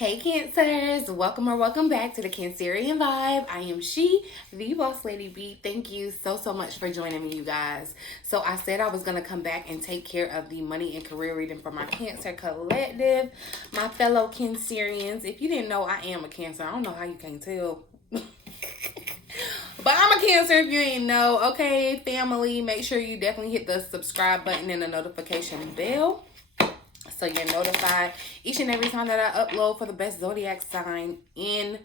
Hey Cancers, welcome or welcome back to the Cancerian Vibe. I am she, the Boss Lady B. Thank you so much for joining me, you guys. So I said I was going to come back and take care of the money and career reading for my Cancer collective, my fellow Cancerians. If you didn't know, I am a Cancer. I don't know how you can't tell. But I'm a Cancer if you ain't know. Okay, family, make sure you definitely hit the subscribe button and the notification bell, so you're notified each and every time that I upload for the best zodiac sign in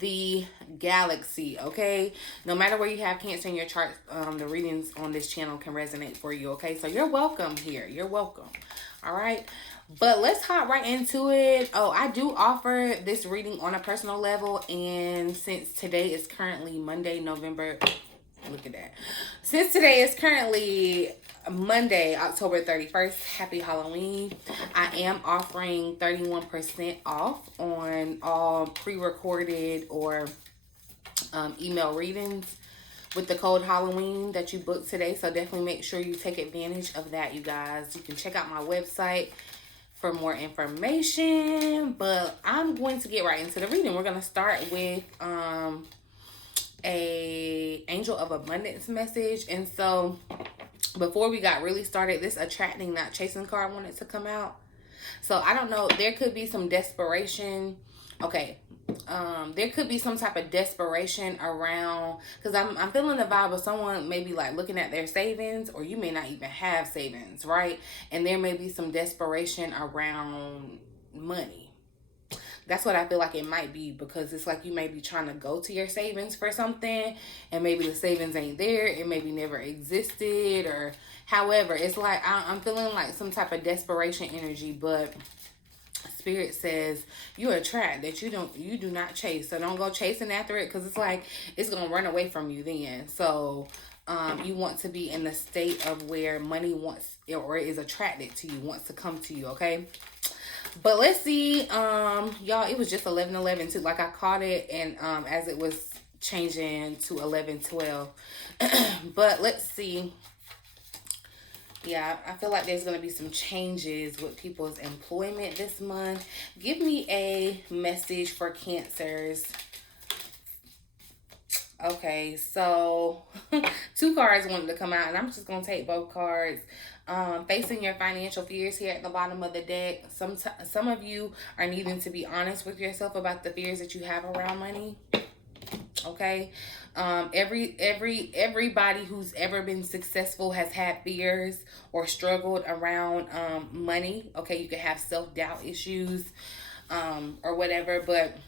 the galaxy. Okay, no matter where you have Cancer in your chart, the readings on this channel can resonate for you. Okay, so you're welcome here. You're welcome. All right, but let's hop right into it. Oh, I do offer this reading on a personal level, and since today is currently Monday, November, look at that, since today is currently Monday, October 31st, happy Halloween. I am offering 31% off on all pre-recorded or email readings with the code Halloween that you booked today. So definitely make sure you take advantage of that, you guys. You can check out my website for more information, but I'm going to get right into the reading. We're going to start with a Angel of Abundance message. And so before we got really started, this attracting not chasing card wanted to come out. So I don't know, there could be some desperation. Okay, there could be some type of desperation around, because I'm feeling the vibe of someone maybe like looking at their savings, or you may not even have savings, right? And there may be some desperation around money. That's what I feel like it might be, because it's like you may be trying to go to your savings for something, and maybe the savings ain't there. It maybe never existed, or however. It's like I'm feeling like some type of desperation energy, but Spirit says you attract that you do not chase. So don't go chasing after it, because it's like it's gonna run away from you then. So you want to be in the state of where money wants, or is attracted to you, wants to come to you. Okay. But let's see, y'all, it was just 11:11 too. Like I caught it, and as it was changing to 11:12. But let's see. Yeah, I feel like there's going to be some changes with people's employment this month. Give me a message for Cancers. Okay, so 2 cards wanted to come out, and I'm just going to take both cards. Facing your financial fears here at the bottom of the deck. Some of you are needing to be honest with yourself about the fears that you have around money. Okay, everybody who's ever been successful has had fears or struggled around money. Okay, you could have self-doubt issues or whatever, but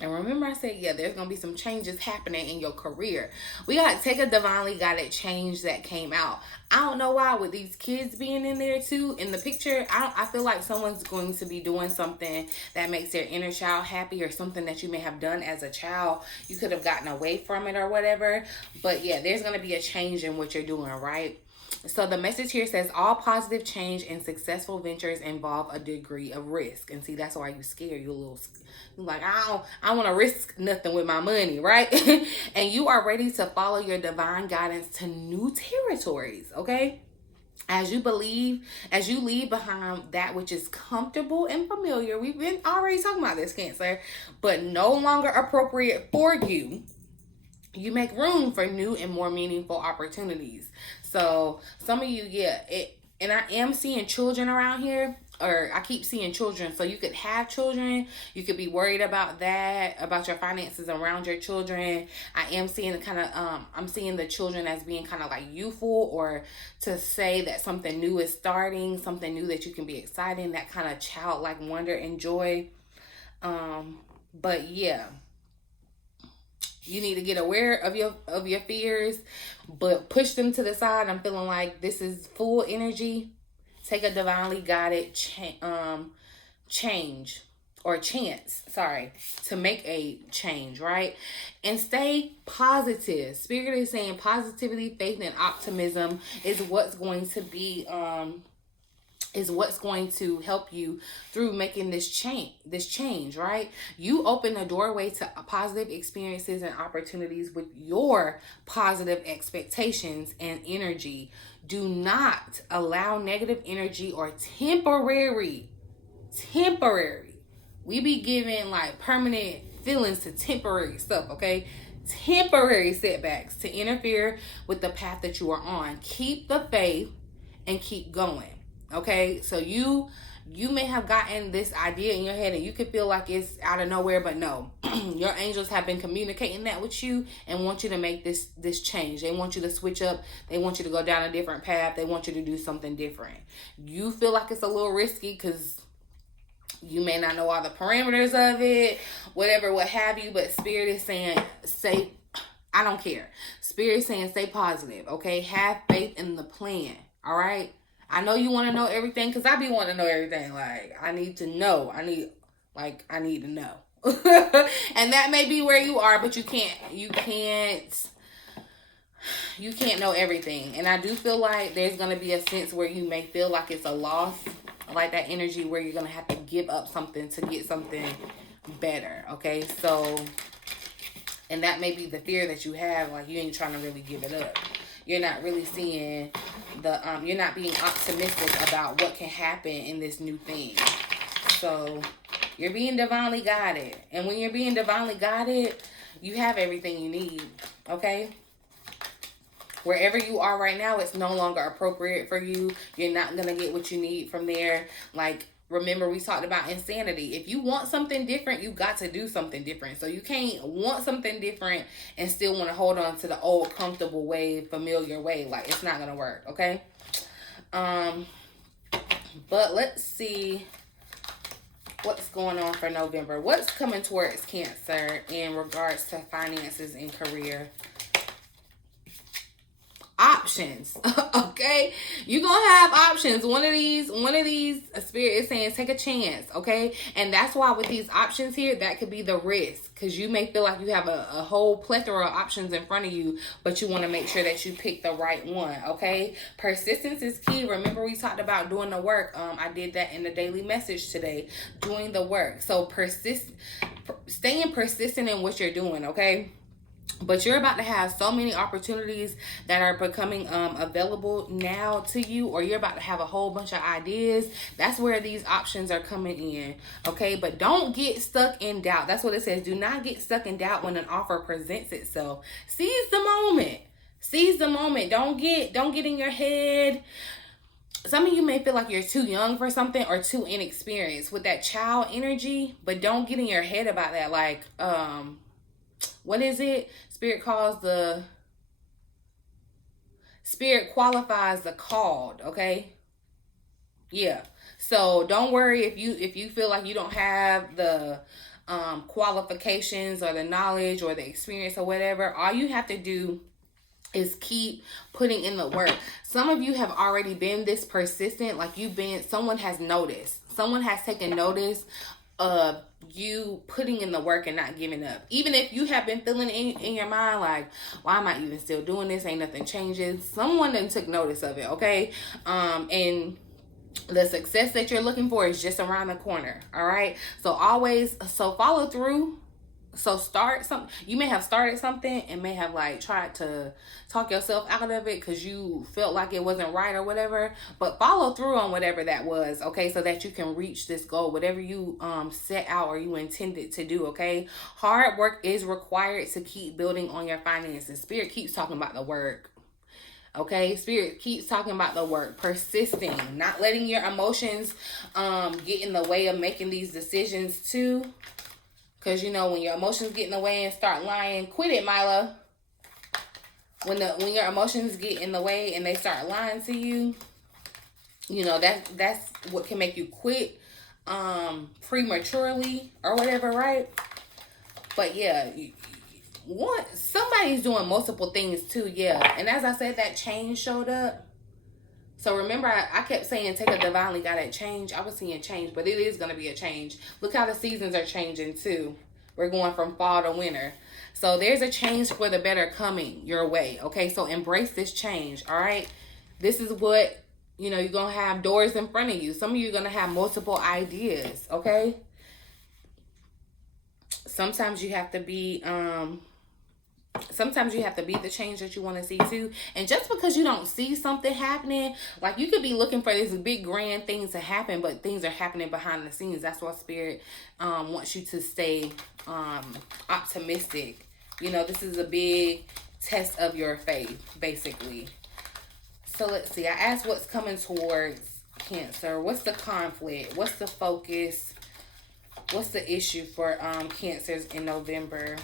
and remember I said, yeah, there's going to be some changes happening in your career. We got to take a divinely guided change that came out. I don't know why, with these kids being in there too, in the picture, I feel like someone's going to be doing something that makes their inner child happy, or something that you may have done as a child. You could have gotten away from it or whatever. But yeah, there's going to be a change in what you're doing, right? So the message here says all positive change and successful ventures involve a degree of risk. And see, that's why you scared. You're like, I don't want to risk nothing with my money, right? And you are ready to follow your divine guidance to new territories, okay? As you leave behind that which is comfortable and familiar. We've been already talking about this, Cancer, but no longer appropriate for you. You make room for new and more meaningful opportunities. So some of you, yeah, and I am seeing children around here, or I keep seeing children. So you could have children. You could be worried about that, about your finances around your children. I am seeing I'm seeing the children as being kind of like youthful, or to say that something new is starting, something new that you can be excited, that kind of childlike wonder and joy. But yeah, you need to get aware of your fears, but push them to the side. I'm feeling like this is full energy. Take a divinely guided change, or chance, to make a change, right? And stay positive. Spirit is saying positivity, faith, and optimism is what's going to be is what's going to help you through making this change, right? You open the doorway to positive experiences and opportunities with your positive expectations and energy. Do not allow negative energy or temporary We be giving like permanent feelings to temporary stuff, okay? Temporary setbacks to interfere with the path that you are on. Keep the faith and keep going, okay? So you may have gotten this idea in your head and you could feel like it's out of nowhere, but no. Your angels have been communicating that with you and want you to make this change. They want you to switch up. They want you to go down a different path. They want you to do something different. You feel like it's a little risky because you may not know all the parameters of it, whatever, what have you, but Spirit is saying, I don't care. Spirit is saying, stay positive, okay? Have faith in the plan, all right? I know you want to know everything because I be wanting to know everything. Like, I need to know. I need to know. And that may be where you are, but you can't know everything. And I do feel like there's going to be a sense where you may feel like it's a loss, like that energy where you're going to have to give up something to get something better, okay? So, and that may be the fear that you have, like you ain't trying to really give it up. You're not really seeing you're not being optimistic about what can happen in this new thing. So, you're being divinely guided. And when you're being divinely guided, you have everything you need, okay? Wherever you are right now, it's no longer appropriate for you. You're not going to get what you need from there. Like, remember we talked about insanity. If you want something different, you got to do something different. So you can't want something different and still want to hold on to the old comfortable way, familiar way. Like, it's not going to work, okay? But let's see what's going on for November. What's coming towards Cancer in regards to finances and career? Options. Okay, you're gonna have options. One of these Spirit is saying take a chance, okay? And that's why with these options here, that could be the risk, because you may feel like you have a whole plethora of options in front of you, but you want to make sure that you pick the right one, okay? Persistence is key. Remember we talked about doing the work. I did that in the daily message today, doing the work. So staying persistent in what you're doing, okay? But you're about to have so many opportunities that are becoming available now to you, or you're about to have a whole bunch of ideas. That's where these options are coming in, okay? But don't get stuck in doubt. That's what it says. Do not get stuck in doubt when an offer presents itself. Seize the moment. Seize the moment. Don't get in your head. Some of you may feel like you're too young for something or too inexperienced with that child energy, but don't get in your head about that. Like, what is it? Spirit qualifies the called, okay? Yeah. So don't worry if you feel like you don't have the qualifications or the knowledge or the experience or whatever. All you have to do is keep putting in the work. Some of you have already been this persistent, like someone has noticed. Someone has taken notice of you putting in the work and not giving up. Even if you have been feeling in your mind like, why am I even still doing this? Ain't nothing changing. Someone then took notice of it, okay? And the success that you're looking for is just around the corner, all right? So follow through. So start something. You may have started something and may have like tried to talk yourself out of it because you felt like it wasn't right or whatever, but follow through on whatever that was, okay, so that you can reach this goal, whatever you set out or you intended to do, okay? Hard work is required to keep building on your finances. Spirit keeps talking about the work. Okay, Spirit keeps talking about the work, persisting, not letting your emotions get in the way of making these decisions too. Because, you know, when your emotions get in the way and start lying, quit it, Mila. When your emotions get in the way and they start lying to you, you know, that's what can make you quit prematurely or whatever, right? But, yeah, somebody's doing multiple things, too, yeah. And as I said, that change showed up. So remember, I kept saying take a divinely guided change. I was seeing change, but it is going to be a change. Look how the seasons are changing too. We're going from fall to winter. So there's a change for the better coming your way. Okay, so embrace this change. All right. This is what, you know, you're going to have doors in front of you. Some of you are going to have multiple ideas. Okay. Sometimes you have to be sometimes you have to be the change that you want to see too. And just because you don't see something happening, like you could be looking for this big grand thing to happen, but things are happening behind the scenes. That's why Spirit wants you to stay optimistic. You know, this is a big test of your faith, basically. So let's see. I asked what's coming towards Cancer. What's the conflict? What's the focus? What's the issue for Cancers in November?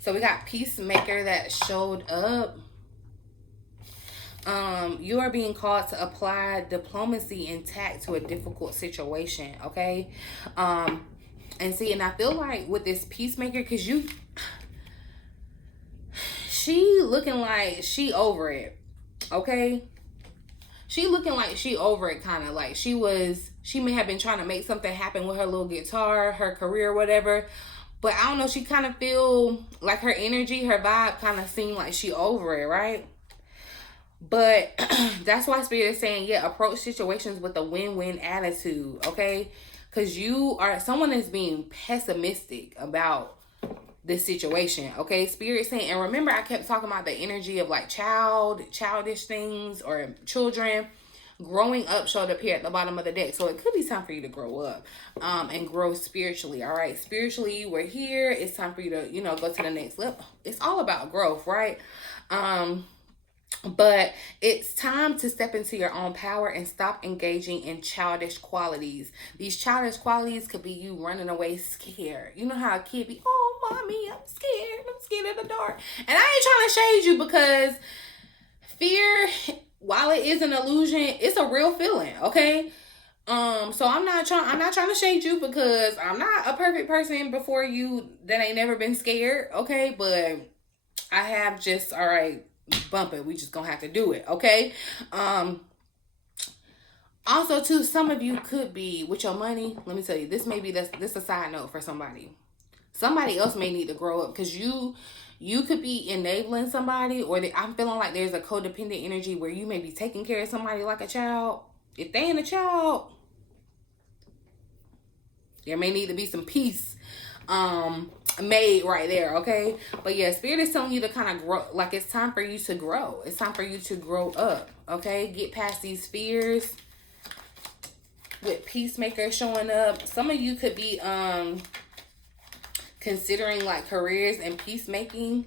So we got Peacemaker that showed up. You are being called to apply diplomacy and tact to a difficult situation, okay? And see, and I feel like with this Peacemaker, because she looking like she over it, okay? She looking like she over it, kind of like she may have been trying to make something happen with her little guitar, her career, whatever. But I don't know, she kind of feel like her energy, her vibe kind of seemed like she over it, right? But that's why Spirit is saying, yeah, approach situations with a win-win attitude, okay? Because someone is being pessimistic about this situation, okay? Spirit saying, and remember I kept talking about the energy of like childish things or children. Growing up showed up here at the bottom of the deck. So it could be time for you to grow up and grow spiritually, all right? Spiritually, we're here. It's time for you to, you know, go to the next level. It's all about growth, right? But it's time to step into your own power and stop engaging in childish qualities. These childish qualities could be you running away scared. You know how a kid be, oh, mommy, I'm scared of the dark. And I ain't trying to shade you, because fear, while it is an illusion, it's a real feeling, okay? So I'm not trying to shade you, because I'm not a perfect person before you that ain't never been scared, okay? But I have just, all right, bump it. We just gonna have to do it, okay? Also, too, some of you could be with your money. Let me tell you, this a side note for somebody. Somebody else may need to grow up, because you could be enabling somebody, or I'm feeling like there's a codependent energy where you may be taking care of somebody like a child. If they ain't a child, there may need to be some peace made right there, okay? But yeah, Spirit is telling you to kind of grow, like it's time for you to grow. It's time for you to grow up, okay? Get past these fears. With Peacemaker showing up, some of you could be considering like careers and peacemaking,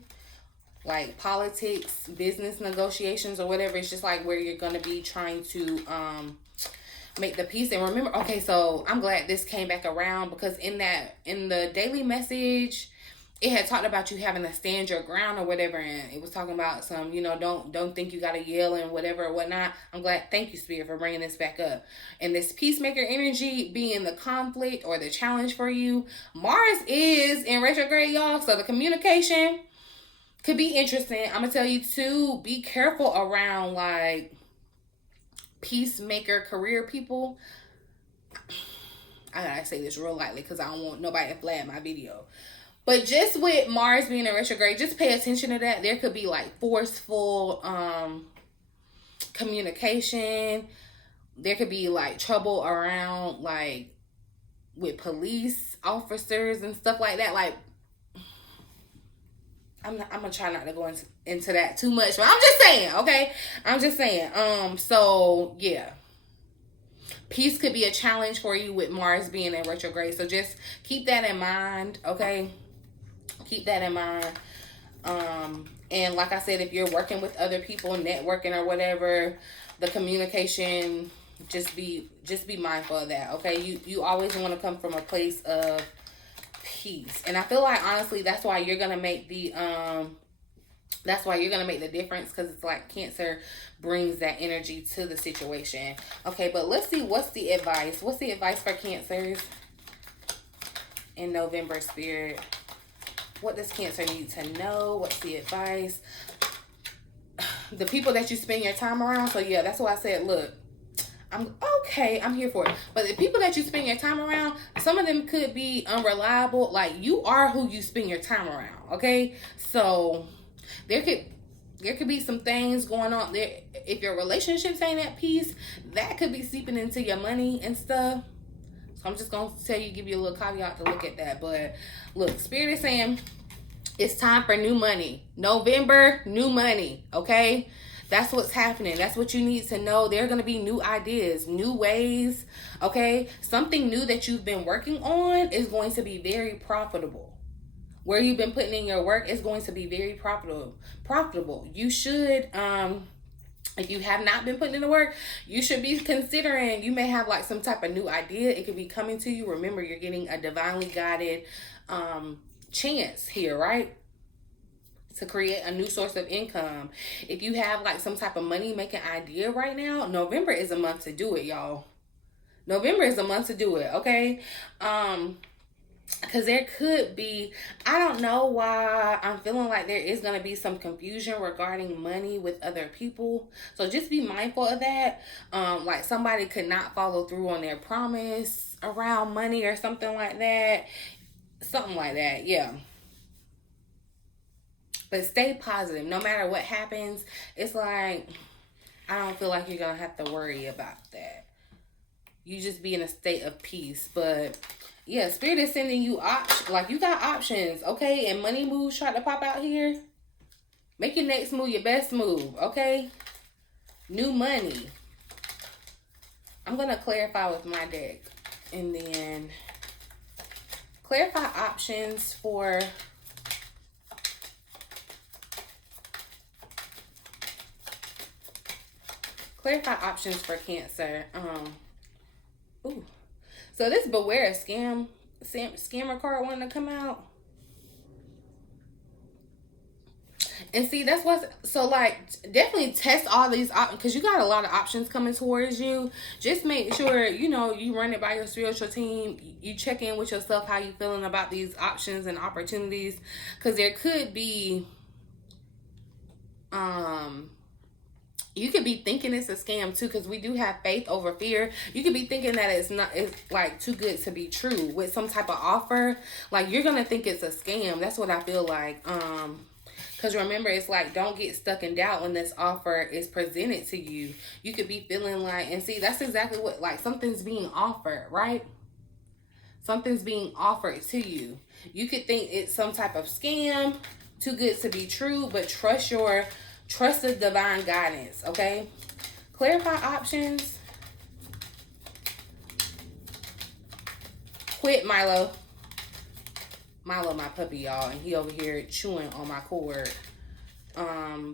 like politics, business negotiations, or whatever. It's just like where you're going to be trying to make the peace. And remember, okay, so I'm glad this came back around, because in the daily message, it had talked about you having to stand your ground or whatever, and it was talking about some, you know, don't think you gotta yell and whatever or whatnot. I'm glad, thank you, Spirit, for bringing this back up. And this Peacemaker energy being the conflict or the challenge for you, Mars is in retrograde, y'all, so the communication could be interesting. I'm gonna tell you too, be careful around like Peacemaker career people. I gotta say this real lightly because I don't want nobody to flag my video. But just with Mars being in retrograde, just pay attention to that. There could be like forceful communication. There could be like trouble around like with police officers and stuff like that. Like, I'm gonna try not to go into that too much, but I'm just saying, okay? I'm just saying. So yeah. Peace could be a challenge for you with Mars being in retrograde. So just keep that in mind, okay? Keep that in mind. And like I said, if you're working with other people, networking or whatever, the communication, just be mindful of that, okay? You always want to come from a place of peace. And I feel like, honestly, that's why you're going to make the difference, because it's like Cancer brings that energy to the situation. Okay, but let's see, what's the advice? What's the advice for Cancers in November, Spirit? What does Cancer need to know? What's the advice? The people that you spend your time around. So yeah, that's why I said, look, I'm here for it. But the people that you spend your time around, some of them could be unreliable. Like, you are who you spend your time around, okay? So there could be some things going on there. If your relationships ain't at peace, that could be seeping into your money and stuff. So I'm just going to give you a little caveat to look at that. But look, Spirit is saying, It's time for new money. November, new money. Okay? That's what's happening. That's what you need to know. There are going to be new ideas, new ways. Okay? Something new that you've been working on is going to be very profitable. Where you've been putting in your work is going to be very profitable. You should if you have not been putting in the work, you should be considering, you may have like some type of new idea. It could be coming to you. Remember, you're getting a divinely guided chance here, right? To create a new source of income. If you have like some type of money making idea right now, November is a month to do it, y'all. November is a month to do it, okay? Because there could be, I don't know why I'm feeling like there is going to be some confusion regarding money with other people, so just be mindful of that. Like somebody could not follow through on their promise around money or something like that, yeah. But stay positive no matter what happens. It's like, I don't feel like you're going to have to worry about that. You just be in a state of peace. But yeah, Spirit is sending you like you got options, okay? And money moves try to pop out here. Make your next move your best move, okay? New money. I'm gonna clarify with my deck, and then clarify options for Cancer. Ooh. So this beware of scammer card wanting to come out. And see, that's what's so like. Definitely test all these options because you got a lot of options coming towards you. Just make sure you run it by your spiritual team. You check in with yourself how you feeling about these options and opportunities, because there could be you could be thinking it's a scam too, because we do have faith over fear. You could be thinking that it's like too good to be true with some type of offer. Like you're gonna think it's a scam. That's what I feel like. Because remember, it's like, don't get stuck in doubt when this offer is presented to you. You could be feeling like, and see, that's exactly what, like something's being offered, right? Something's being offered to you. You could think it's some type of scam, too good to be true, but trust the divine guidance, okay? Clarify options. Quit Milo. Milo, my puppy, y'all, and he over here chewing on my cord.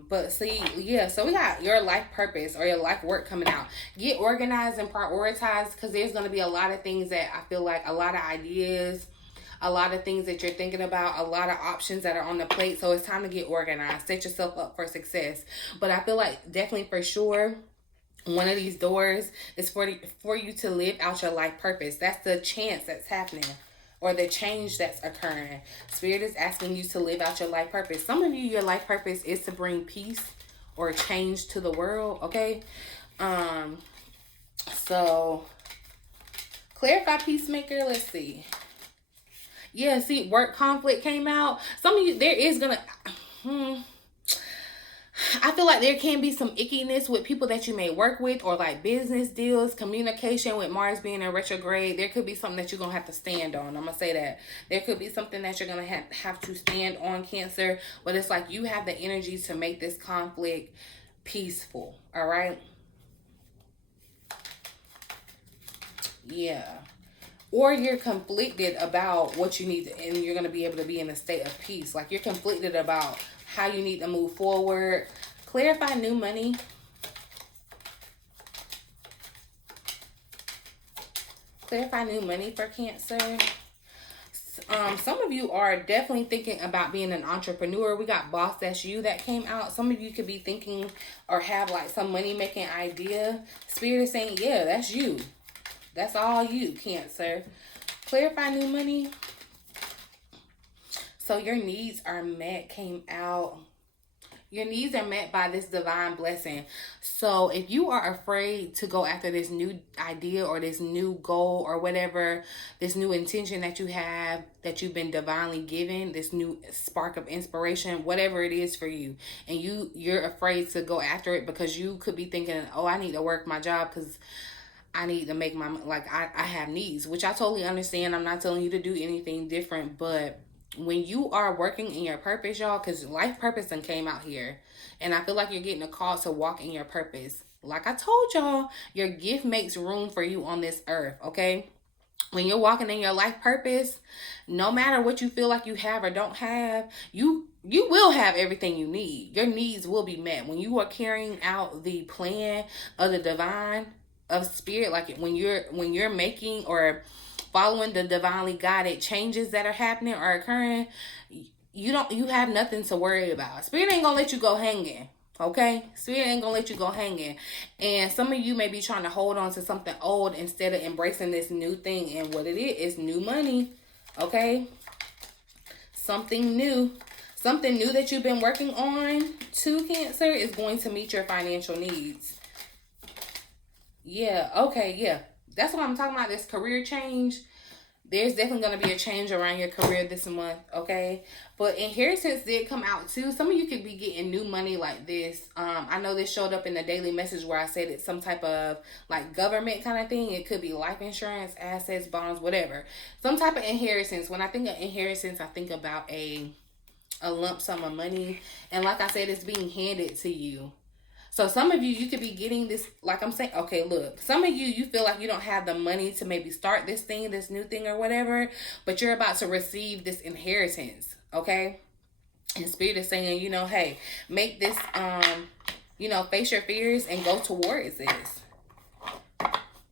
But see, yeah, so we got your life purpose or your life work coming out. Get organized and prioritize, because there's going to be a lot of things that I feel like, a lot of ideas, a lot of things that you're thinking about, a lot of options that are on the plate. So it's time to get organized. Set yourself up for success. But I feel like definitely for sure, one of these doors is for you to live out your life purpose. That's the chance that's happening, or the change that's occurring. Spirit is asking you to live out your life purpose. Some of you, your life purpose is to bring peace or change to the world, okay? So clarify peacemaker. Let's see. Yeah, see, work conflict came out. Some of you, there is gonna I feel like there can be some ickiness with people that you may work with, or like business deals, communication with Mars being in retrograde. There could be something that you're going to have to stand on. I'm going to say that. There could be something that you're going to have to stand on, Cancer. But it's like you have the energy to make this conflict peaceful. All right? Yeah. Or you're conflicted about what you need to, and you're going to be able to be in a state of peace. Like you're conflicted about how you need to move forward. Clarify new money. Clarify new money for Cancer. Some of you are definitely thinking about being an entrepreneur. We got Boss, that's you, that came out. Some of you could be thinking or have like some money making idea. Spirit is saying, yeah, that's you. That's all you, Cancer. Clarify new money. So your needs are met, came out. Your needs are met by this divine blessing. So if you are afraid to go after this new idea or this new goal or whatever, this new intention that you have, that you've been divinely given, this new spark of inspiration, whatever it is for you, and you're afraid to go after it because you could be thinking, oh, I need to work my job because I need to make my, like, I have needs, which I totally understand. I'm not telling you to do anything different, but when you are working in your purpose, y'all, because life purpose done came out here, and I feel like you're getting a call to walk in your purpose. Like I told y'all, your gift makes room for you on this earth, okay? When you're walking in your life purpose, no matter what you feel like you have or don't have, you will have everything you need. Your needs will be met when you are carrying out the plan of the divine, of spirit. Like when you're making or following the divinely guided changes that are happening or occurring, you have nothing to worry about. Spirit ain't gonna let you go hanging. Okay, spirit ain't gonna let you go hanging. And some of you may be trying to hold on to something old instead of embracing this new thing. And what it is new money. Okay, something new that you've been working on to Cancer is going to meet your financial needs. Yeah, okay, yeah, that's what I'm talking about. This career change, there's definitely going to be a change around your career this month, okay? But inheritance did come out too. Some of you could be getting new money like this. I know this showed up in the daily message where I said it's some type of like government kind of thing. It could be life insurance, assets, bonds, whatever. Some type of inheritance. When I think of inheritance, I think about a lump sum of money. And like I said, it's being handed to you. So some of you could be getting this, like I'm saying, okay, look, some of you feel like you don't have the money to maybe start this thing, this new thing or whatever, but you're about to receive this inheritance, okay? And Spirit is saying, hey, make this, face your fears and go towards this.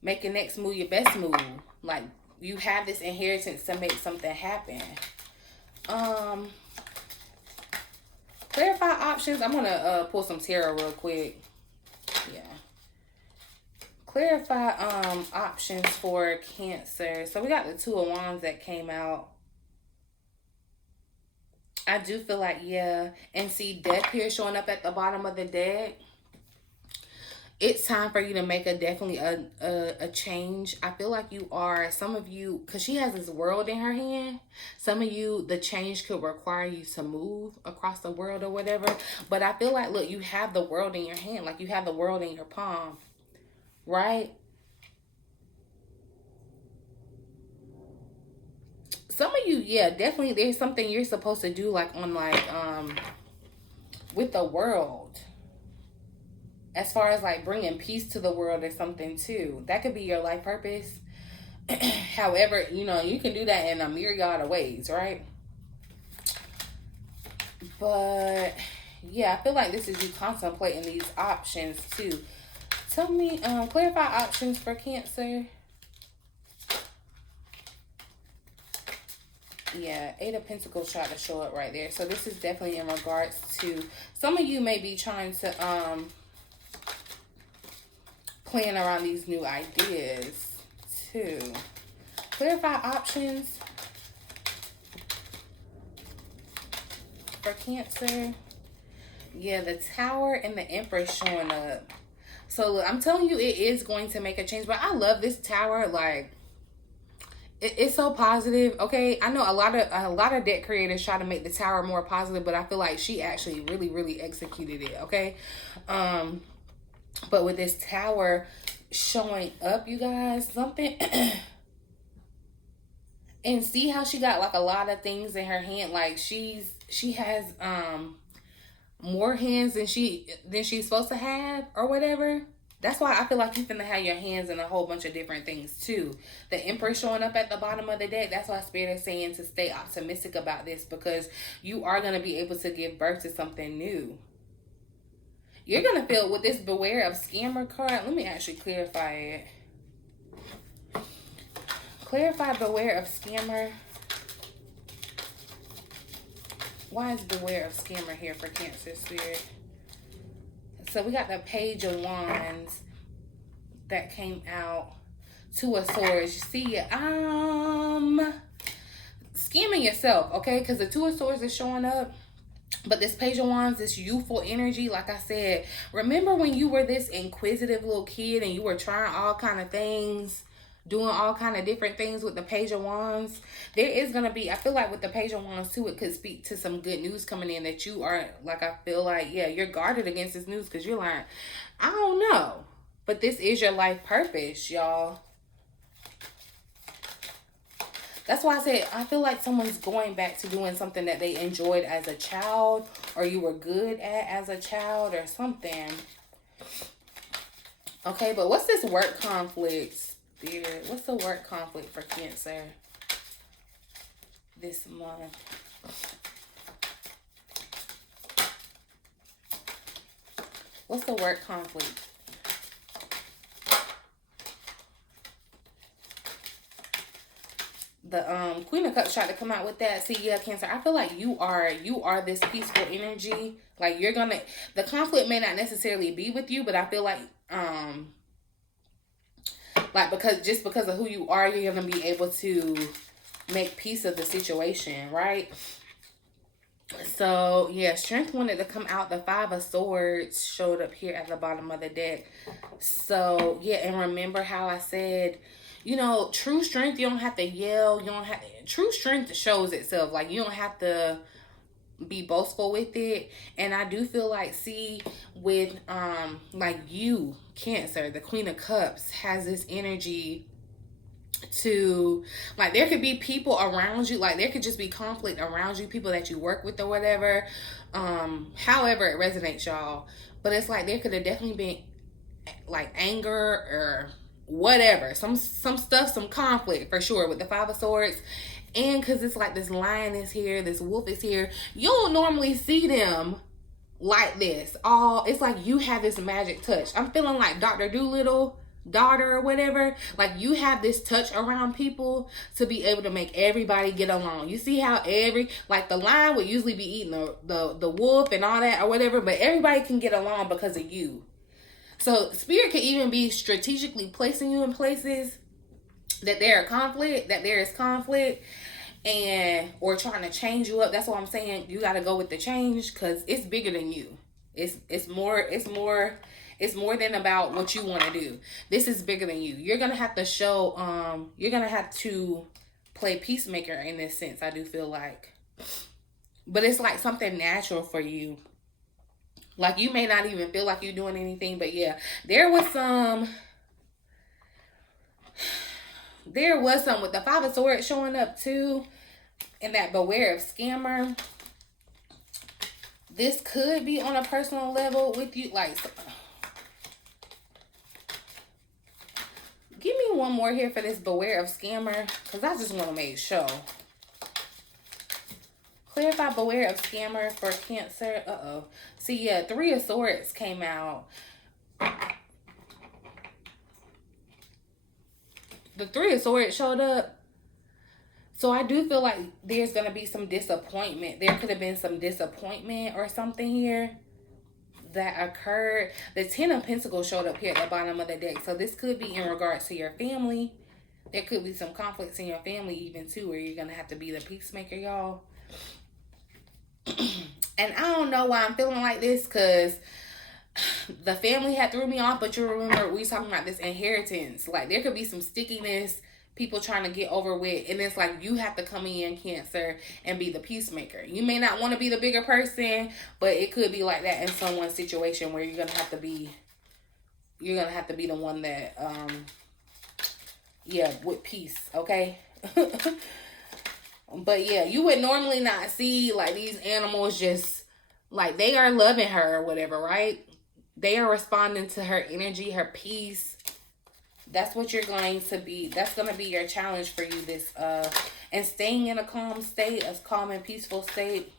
Make your next move your best move. Like, you have this inheritance to make something happen. Clarify options. I'm going to pull some tarot real quick. Yeah. Clarify options for Cancer. So we got the Two of Wands that came out. I do feel like, yeah. And see death here showing up at the bottom of the deck. It's time for you to make definitely a change. I feel like you are, some of you, because she has this world in her hand. Some of you, the change could require you to move across the world or whatever. But I feel like, look, you have the world in your hand. Like you have the world in your palm. Right? Some of you, yeah, definitely there's something you're supposed to do like on like, with the world. As far as like bringing peace to the world or something too. That could be your life purpose. However, you can do that in a myriad of ways, right? But yeah, I feel like this is you contemplating these options too. Tell me, clarify options for Cancer. Yeah, Eight of Pentacles tried to show up right there. So this is definitely in regards to, some of you may be trying to playing around these new ideas too. Clarify options for Cancer. Yeah, the Tower and the Empress showing up. So look, I'm telling you, it is going to make a change. But I love this Tower. Like, it's so positive. Okay, I know a lot of deck creators try to make the Tower more positive, but I feel like she actually really executed it. Okay, but with this Tower showing up, you guys, something and see how she got like a lot of things in her hand. Like she has more hands than she's supposed to have or whatever. That's why I feel like you're finna have your hands in a whole bunch of different things too. The Empress showing up at the bottom of the deck. That's why Spirit is saying to stay optimistic about this, because you are going to be able to give birth to something new. You're going to feel with this Beware of Scammer card. Let me actually clarify it. Clarify Beware of Scammer. Why is Beware of Scammer here for Cancer, Spirit? So we got the Page of Wands that came out. Two of Swords. You see, scamming yourself, okay? Because the Two of Swords is showing up. But this Page of Wands, this youthful energy, like I said, remember when you were this inquisitive little kid and you were trying all kind of things, doing all kind of different things with the Page of Wands? There is going to be, I feel like with the Page of Wands too, it could speak to some good news coming in that you are, like, I feel like, yeah, you're guarded against this news because you're like, I don't know. But this is your life purpose, y'all. That's why I said I feel like someone's going back to doing something that they enjoyed as a child, or you were good at as a child, or something. Okay, but what's this work conflict, Spirit? What's the work conflict for Cancer this month? What's the work conflict? The Queen of Cups tried to come out with that. See, yeah, Cancer, I feel like you are this peaceful energy. Like, you're gonna, the conflict may not necessarily be with you, but I feel like because of who you are, you're gonna be able to make peace of the situation, right? So yeah, Strength wanted to come out. The Five of Swords showed up here at the bottom of the deck. So yeah, and remember how I said, you know, true strength, you don't have to yell. You don't have, true strength shows itself. Like, you don't have to be boastful with it. And I do feel like, see, with like you, Cancer, the Queen of Cups has this energy to, like, there could be people around you, like there could just be conflict around you, people that you work with or whatever, however it resonates, y'all. But it's like there could have definitely been like anger or whatever, some stuff, some conflict for sure with the Five of Swords. And because it's like this lion is here, this wolf is here, you don't normally see them like this. All, it's like you have this magic touch. I'm feeling like Dr. Doolittle daughter or whatever. Like, you have this touch around people to be able to make everybody get along. You see how like the lion would usually be eating the wolf and all that or whatever, but everybody can get along because of you. So Spirit could even be strategically placing you in places that there is conflict, and or trying to change you up. That's what I'm saying. You got to go with the change because it's bigger than you. It's more than about what you want to do. This is bigger than you. You're gonna have to show. You're gonna have to play peacemaker in this sense. I do feel like, but it's like something natural for you. Like, you may not even feel like you're doing anything, but yeah, there was some with the Five of Swords showing up too, and that beware of scammer. This could be on a personal level with you. Like, give me one more here for this beware of scammer, because I just want to make sure. Clarify beware of scammer for Cancer. Uh-oh. See, yeah, Three of Swords came out. The Three of Swords showed up. So I do feel like there's going to be some disappointment. There could have been some disappointment or something here that occurred. The Ten of Pentacles showed up here at the bottom of the deck. So this could be in regards to your family. There could be some conflicts in your family even too, where you're going to have to be the peacemaker, y'all. And I don't know why I'm feeling like this, because the family had threw me off, but you remember we talking about this inheritance. Like, there could be some stickiness, people trying to get over with, and it's like you have to come in, Cancer, and be the peacemaker. You may not want to be the bigger person, but it could be like that in someone's situation where you're gonna have to be the one that yeah, with peace, okay? But yeah, you would normally not see like these animals just like they are loving her or whatever, right? They are responding to her energy, her peace. That's what you're going to be. That's going to be your challenge for you this and staying in a calm state, a calm and peaceful state.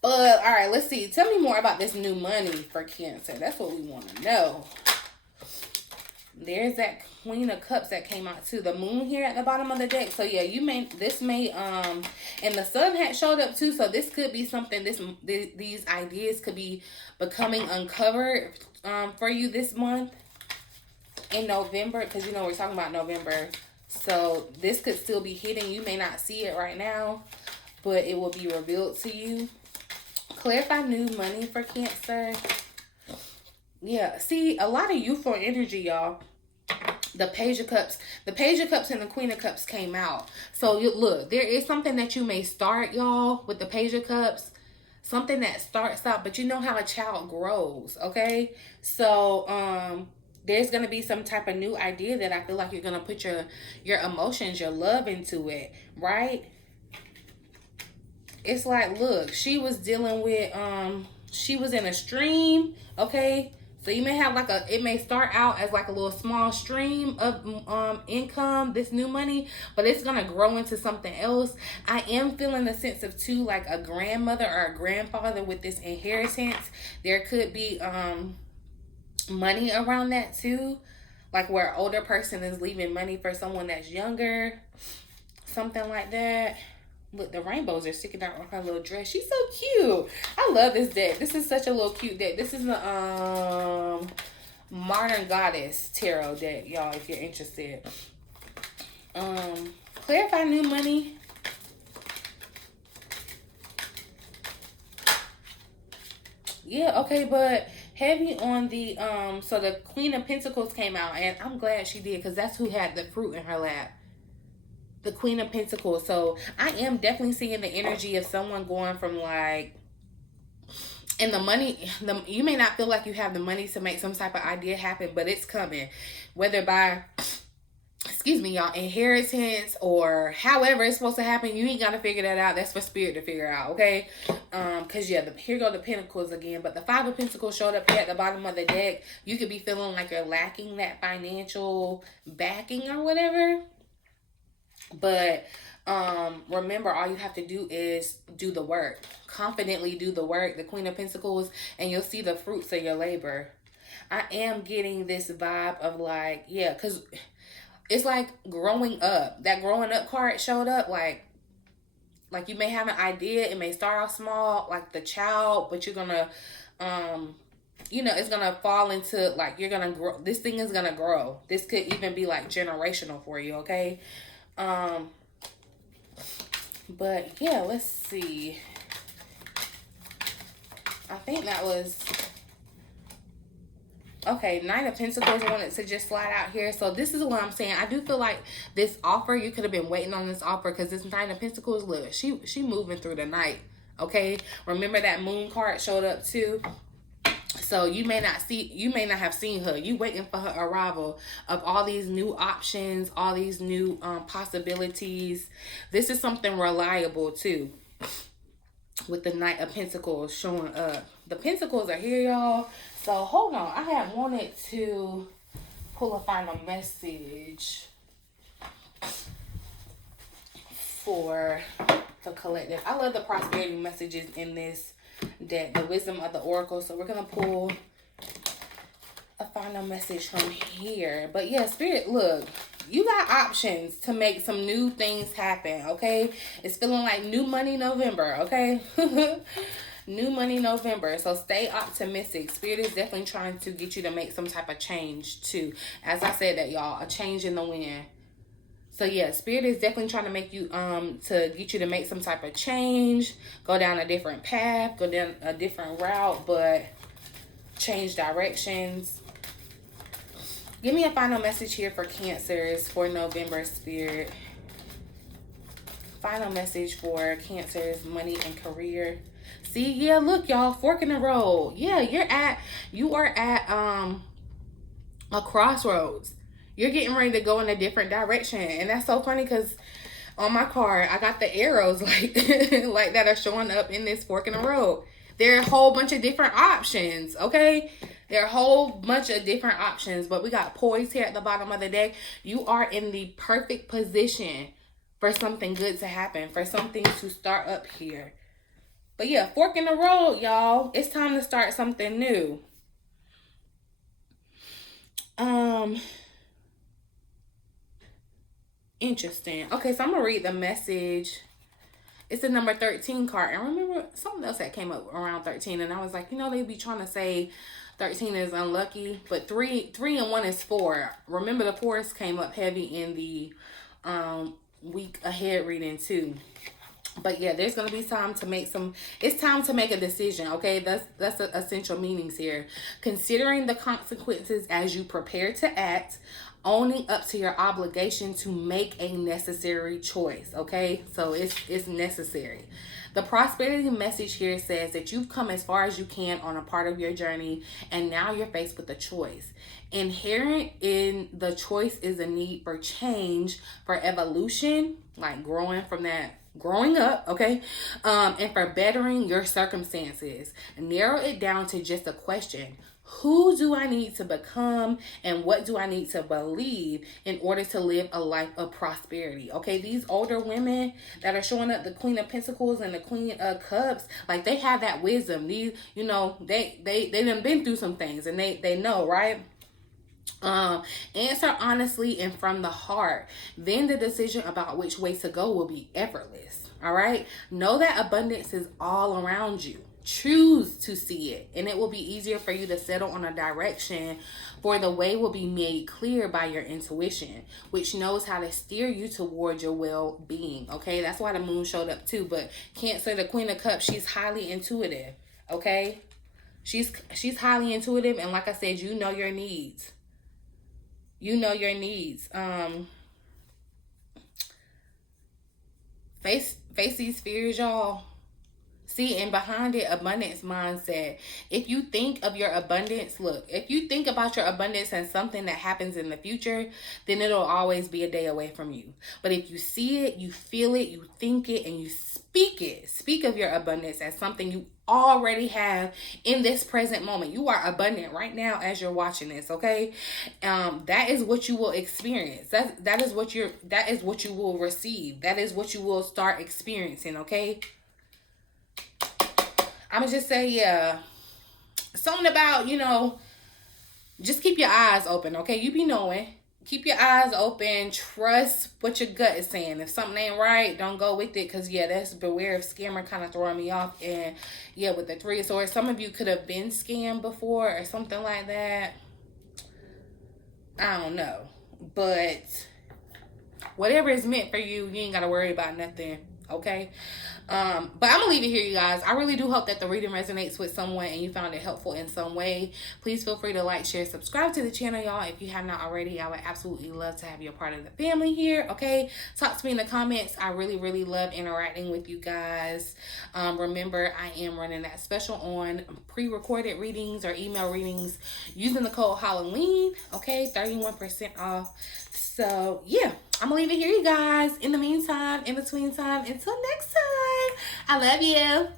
But all right, let's see. Tell me more about this new money for Cancer. That's what we want to know. There's that Queen of Cups that came out too. The Moon here at the bottom of the deck. So yeah, and the Sun had showed up too. So this could be something. These ideas could be becoming uncovered for you this month in November, because you know we're talking about November. So this could still be hidden. You may not see it right now, but it will be revealed to you. Clarify new money for Cancer. Yeah, see, a lot of youthful energy, y'all. The Page of Cups and the Queen of Cups came out. So look, there is something that you may start, y'all, with the Page of Cups. Something that starts out, but you know how a child grows, okay? So there's going to be some type of new idea that I feel like you're going to put your emotions, your love into it, right? It's like, look, she was dealing with she was in a stream, okay? So you may have like it may start out as like a little small stream of income, this new money, but it's gonna grow into something else. I am feeling a sense of too, like a grandmother or a grandfather with this inheritance. There could be money around that too, like where an older person is leaving money for someone that's younger, something like that. Look, the rainbows are sticking out on her little dress. She's so cute. I love this deck. This is such a little cute deck. This is the Modern Goddess Tarot deck, y'all, if you're interested. Clarify new money. Yeah, okay, but heavy on the so the Queen of Pentacles came out, and I'm glad she did, because that's who had the fruit in her lap. The Queen of Pentacles. So I am definitely seeing the energy of someone going from like, and the money, you may not feel like you have the money to make some type of idea happen, but it's coming, whether by, excuse me, y'all, inheritance or however it's supposed to happen. You ain't got to figure that out. That's for spirit to figure out, okay? Because yeah, here go the Pentacles again, but the Five of Pentacles showed up here at the bottom of the deck. You could be feeling like you're lacking that financial backing or whatever. But remember, all you have to do is do the work. Confidently do the work, the Queen of Pentacles, and you'll see the fruits of your labor. I am getting this vibe of like, yeah, because it's like growing up. That growing up card showed up, like you may have an idea. It may start off small, like the child, but you're gonna you know, it's gonna fall into like, you're gonna grow. This thing is gonna grow. This could even be like generational for you, okay? But yeah, let's see. I think that was okay. Nine of Pentacles wanted to just slide out here. So this is what I'm saying. I do feel like this offer, you could have been waiting on this offer, because this Nine of Pentacles, look, she moving through the night, okay? Remember that Moon card showed up too. So you may not have seen her. You waiting for her arrival of all these new options, all these new possibilities. This is something reliable too, with the Knight of Pentacles showing up. The Pentacles are here, y'all. So hold on. I had wanted to pull a final message for the collective. I love the prosperity messages in this deck, the wisdom of the oracle. So we're gonna pull a final message from here. But yeah, spirit, look, you got options to make some new things happen, okay? It's feeling like new money November, okay? New money November. So stay optimistic. Spirit is definitely trying to get you to make some type of change too. As I said that, y'all, a change in the wind. So yeah, spirit is definitely trying to make you, to get you to make some type of change, go down a different path, go down a different route, but change directions. Give me a final message here for Cancers for November, spirit. Final message for Cancers, money and career. See, yeah, look, y'all, fork in the road. Yeah, you are at a crossroads. You're getting ready to go in a different direction. And that's so funny, because on my card, I got the arrows like, like that are showing up in this fork in the road. There are a whole bunch of different options, okay? There are a whole bunch of different options, but we got poise here at the bottom of the deck. You are in the perfect position for something good to happen, for something to start up here. But yeah, fork in the road, y'all. It's time to start something new. Interesting. Okay, so I'm gonna read the message. It's the number 13 card. And remember something else that came up around 13, and I was like, you know, they be trying to say 13 is unlucky, but 3 and 1 is 4. Remember, the 4s came up heavy in the week ahead reading too. But yeah, there's gonna be time to make it's time to make a decision, okay? That's the essential meanings here. Considering the consequences as you prepare to act, owning up to your obligation to make a necessary choice. Okay, so it's necessary. The prosperity message here says that you've come as far as you can on a part of your journey, and now you're faced with a choice. Inherent in the choice is a need for change, for evolution, like growing up, okay, and for bettering your circumstances. Narrow it down to just a question: who do I need to become, and what do I need to believe in order to live a life of prosperity? Okay, these older women that are showing up, the Queen of Pentacles and the Queen of Cups, like, they have that wisdom. These, you know, they done been through some things, and they know, right? Answer honestly and from the heart. Then the decision about which way to go will be effortless. All right. Know that abundance is all around you. Choose to see it, and it will be easier for you to settle on a direction, for the way will be made clear by your intuition, which knows how to steer you towards your well-being. Okay, that's why the moon showed up too. But Cancer, the Queen of Cups, she's highly intuitive. Okay, she's highly intuitive, and like I said, you know your needs. You know your needs. Face these fears, y'all. See, and behind it, abundance mindset. If you think of your abundance, look, if you think about your abundance as something that happens in the future, then it'll always be a day away from you. But if you see it, you feel it, you think it, and you speak of your abundance as something you already have in this present moment. You are abundant right now as you're watching this, okay? That is what you will experience. That is what you will receive. That is what you will start experiencing, okay? I'm gonna just say, yeah, something about, you know, just keep your eyes open, okay? You be knowing. Keep your eyes open. Trust what your gut is saying. If something ain't right, don't go with it. Because, yeah, that's beware of scammer kind of throwing me off. And, yeah, with the Three of Swords, some of you could have been scammed before or something like that. I don't know. But whatever is meant for you, you ain't got to worry about nothing. Okay, but I'm gonna leave it here, you guys. I really do hope that the reading resonates with someone and you found it helpful in some way. Please feel free to like, share, subscribe to the channel, y'all. If you have not already, I would absolutely love to have you a part of the family here. Okay, talk to me in the comments. I really love interacting with you guys. Remember, I am running that special on pre-recorded readings or email readings using the code Halloween. Okay, 31% off. So yeah, I'm gonna leave it here, you guys. In the meantime, in between time, until next time, I love you.